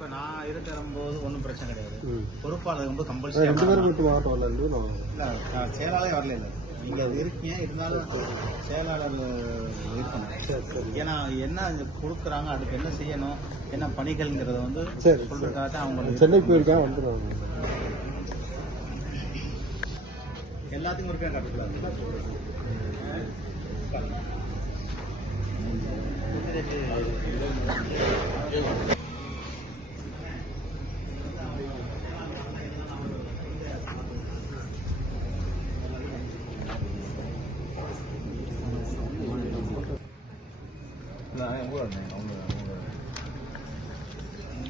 இப்போ நான் இருக்கிற போது ஒன்றும் பிரச்சனை கிடையாது. பொறுப்பாளர் ரொம்ப ரெண்டு கம்பல்சரி பேரும் மட்டும் மாவட்டம் வரல நான் இல்லை செயலாளர் வரல இல்லை. நீங்கள் அது இருக்கீங்க இருந்தாலும் செயலாளர் இருக்கணும். ஏன்னா என்ன இங்க கொடுக்குறாங்க அதுக்கு என்ன செய்யணும் என்ன பணிகள்ங்கிறத வந்து சொல்றதுக்காக தான் அவங்களுக்கு சென்னை போயிருக்கேன் வந்துடுவாங்க எல்லாத்துக்கும்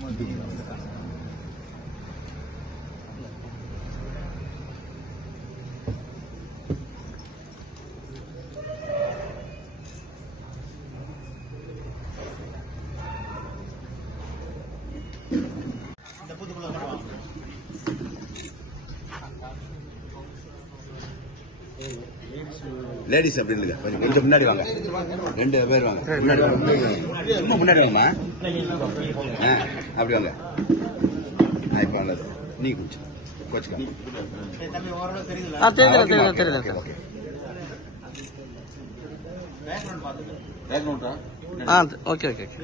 ஒரு பேர் கட்டக்கூடாது இந்த பூத்துக்குள்ள வருவாங்க லேடிஸ் அப்படின்னு இல்லைங்க. கொஞ்சம் கொஞ்சம் முன்னாடி வாங்க. ரெண்டு பேர் வாங்க. முன்னாடி வாங்க. சும்மா முன்னாடி வாங்கம்மா. ஆ அப்படி வாங்க. ஆ இப்போ நல்லது. நீ கொஞ்சம் கோச்சுக்கா ஏய், தம்பி ஓரளவு தெரியுதுல ஆ தெரியல ஓகேம்மா, தெரியல ஓகே, தெரியல ஓகே, ஓகே. பேக்ரவுண்ட் பார்த்துட்டு பேக்ரவுண்டா ஆ ஓகே ஓகே ஓகே